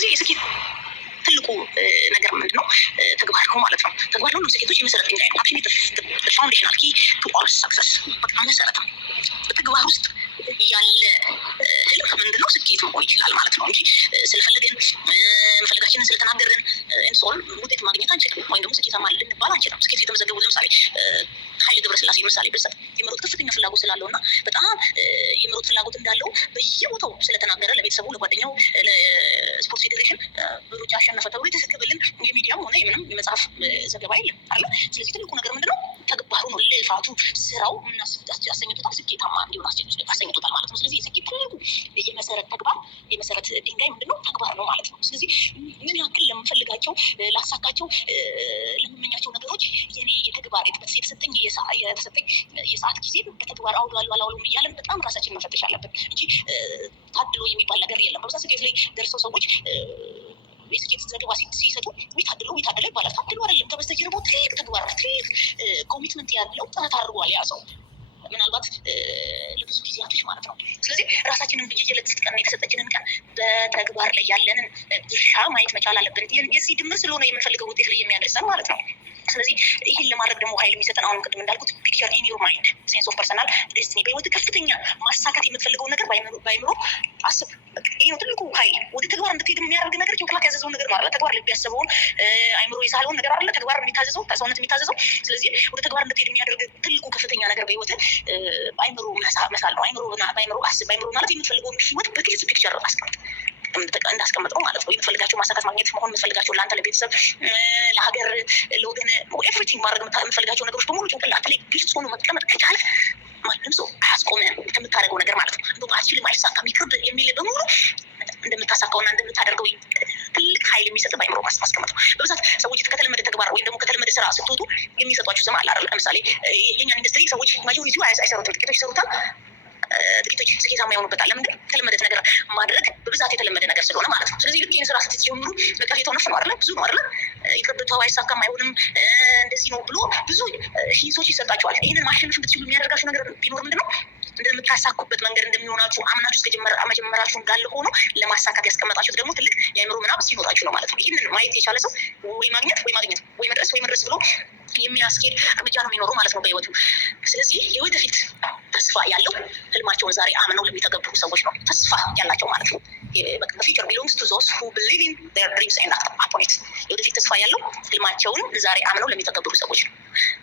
ስለዚህ የስኬት ትልቁ ነገር ምንድን ነው? ተግባር ነው ማለት ነው። ተግባር ነው ስኬቶች የመሰረት ድንጋይ ነው። አክሽን ፋውንዴሽናል ኪ ቱ ኦል ሰክሰስ። በጣም መሰረት ነው። በተግባር ውስጥ ያለ ህልም ምንድነው? ስኬት መሆን ይችላል ማለት ነው እንጂ ስለፈለግን መፈለጋችንን ስለተናገርን እንሶል ውጤት ማግኘት አንችልም፣ ወይም ደግሞ ስኬታማ ልንባል አንችልም። ስኬት የተመዘገቡ ለምሳሌ ኃይሌ ገብረስላሴ ምሳሌ ብንሰጥ የመሮጥ ከፍተኛ ፍላጎት ስላለው እና በጣም የመሮጥ ፍላጎት እንዳለው በየቦታው ስለተናገረ ለቤተሰቡ፣ ለጓደኛው፣ ለስፖርት ፌዴሬሽን በሩጫ አሸነፈ ተብሎ የተዘገበልን የሚዲያም ሆነ የምንም የመጽሐፍ ዘገባ የለም አለ። ስለዚህ ትልቁ ነገር ምንድነው? ተግባሩ ነው። ልፋቱ፣ ስራው አሰኝቶታል፣ ስኬታማ እንዲሆን አሰኝቶታል ማለት ነው። ስለዚህ የስኬት ትልቁ የመሰረት ተግባር የመሰረት ድንጋይ ምንድነው? ተግባር ነው ማለት ነው። ስለዚህ ምን ያክል ለምፈልጋቸው ላሳካቸው ለምመኛቸው ነገሮች የኔ የተግባር የተሰጠኝ የሰዓት ጊዜ በተግባር አውሏል እያለን በጣም ራሳችን መፈተሽ አለብን እንጂ ታድሎ የሚባል ነገር የለም። በብዛት ስኬት ላይ ደርሰው ሰዎች የስኬት ዘገባ ሲሰጡ ታድሎ ይባላል። ታድሎ አይደለም። ከበስተጀርባው ትልቅ ተግባር፣ ትልቅ ኮሚትመንት ያለው ጥረት አድርጓል ያ ሰው ምናልባት ለብዙ ጊዜያቶች ማለት ነው። ስለዚህ ራሳችንን በየየለት ቀን የተሰጠችንን ቀን በተግባር ላይ ያለንን ድርሻ ማየት መቻል አለብን። የዚህ ድምር ስለሆነ የምንፈልገው ውጤት ላይ የሚያደርሰን ማለት ነው። ስለዚህ ይህን ለማድረግ ደግሞ ኃይል የሚሰጠን አሁን ቅድም እንዳልኩት ፒክቸር ኢን ዩር ማይንድ ሴንስ ኦፍ ፐርሰናል ዴስቲኒ። በህይወት ከፍተኛ ማሳካት የምትፈልገውን ነገር በአይምሮ አስብ። ይህ ነው ትልቁ ኃይል። ወደ ተግባር እንድትሄድ የሚያደርግ ነገር ጭንቅላት ያዘዘውን ነገር ማለት ተግባር ልብ ያሰበውን አይምሮ የሳለውን ነገር አለ ተግባር የሚታዘዘው ሰውነት የሚታዘዘው። ስለዚህ ወደ ተግባር እንድትሄድ የሚያደርግ ትልቁ ከፍተኛ ነገር በህይወት አይምሮ መሳል ነው። በአይምሮ አስብ። በአይምሮ ማለት የምትፈልገውን ህይወት በግልጽ ፒክቸር አስቀምጥ እንዳስቀምጠው ማለት ነው። የምትፈልጋቸው ማሳካት፣ ማግኘት፣ መሆን የምትፈልጋቸው ለአንተ፣ ለቤተሰብ፣ ለሀገር፣ ለወገን ኤቭሪቲንግ ማድረግ የምትፈልጋቸው ነገሮች በሙሉ ጭንቅላት ላይ ግልጽ ሆኖ መቀመጥ ከቻለ ማንም ሰው አያስቆምህም ከምታደርገው ነገር ማለት ነው። እንደውም አልችልም፣ አይሳካም፣ ይቅርብ የሚል በሙሉ እንደምታሳካውና እንደምታደርገው ትልቅ ኃይል የሚሰጥ በአይምሮ ማስቀመጥ ነው። በብዛት ሰዎች ከተለመደ ተግባር ወይም ደግሞ ከተለመደ ስራ ስትወጡ የሚሰጧችሁ ስም አለ አይደል? ለምሳሌ የኛን ኢንዱስትሪ ሰዎች ማጆሪቲው አይሰሩትም፣ ጥቂቶች ይሰሩታል። ጥቂቶች ስኬታማ የሆኑበታል። ለምንድን? የተለመደ ነገር ማድረግ በብዛት የተለመደ ነገር ስለሆነ ማለት ነው። ስለዚህ ልክ ይህን ስራ ስትጀምሩ ነቀፌታው ነፍ ነው አይደለ? ብዙ ነው አይደለ? ይቅርብታው፣ አይሳካም፣ አይሆንም፣ እንደዚህ ነው ብሎ ብዙ ሂንሶች ይሰጣቸዋል። ይህንን ማሸነፍ ብትችሉ የሚያደርጋችሁ ነገር ቢኖር ምንድነው? እንደምታሳኩበት መንገድ እንደሚሆናችሁ አምናችሁ መጀመራችሁ እንዳለ ሆኖ ለማሳካት ያስቀመጣችሁት ደግሞ ትልቅ የአእምሮ ምናብ ሲኖራችሁ ነው ማለት ነው። ይህንን ማየት የቻለ ሰው ወይ ማግኘት ወይ መድረስ ብሎ የሚያስኬድ እርምጃ ነው የሚኖረው ማለት ነው በህይወቱ። ስለዚህ የወደፊት ተስፋ ያለው ህልማቸውን ዛሬ አምነው ለሚተገብሩ ሰዎች ነው ተስፋ ያላቸው ማለት ነው። future belongs to those who believe in their dreams and act upon it። የወደፊት ተስፋ ያለው ህልማቸውን ዛሬ አምነው ለሚተገብሩ ሰዎች ነው።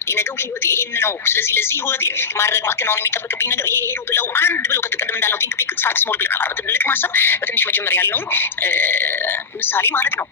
የነገው ህይወቴ ይሄን ነው። ስለዚህ ለዚህ ህይወቴ ማድረግ ማከናወን የሚጠበቅብኝ ነገር ይሄ ነው ብለው ከትቀደም እንዳለው ቲንክ ቢግ ስታርት ስሞል ብለናል። ትልቅ ማሰብ በትንሽ መጀመር ያለውን ምሳሌ ማለት ነው።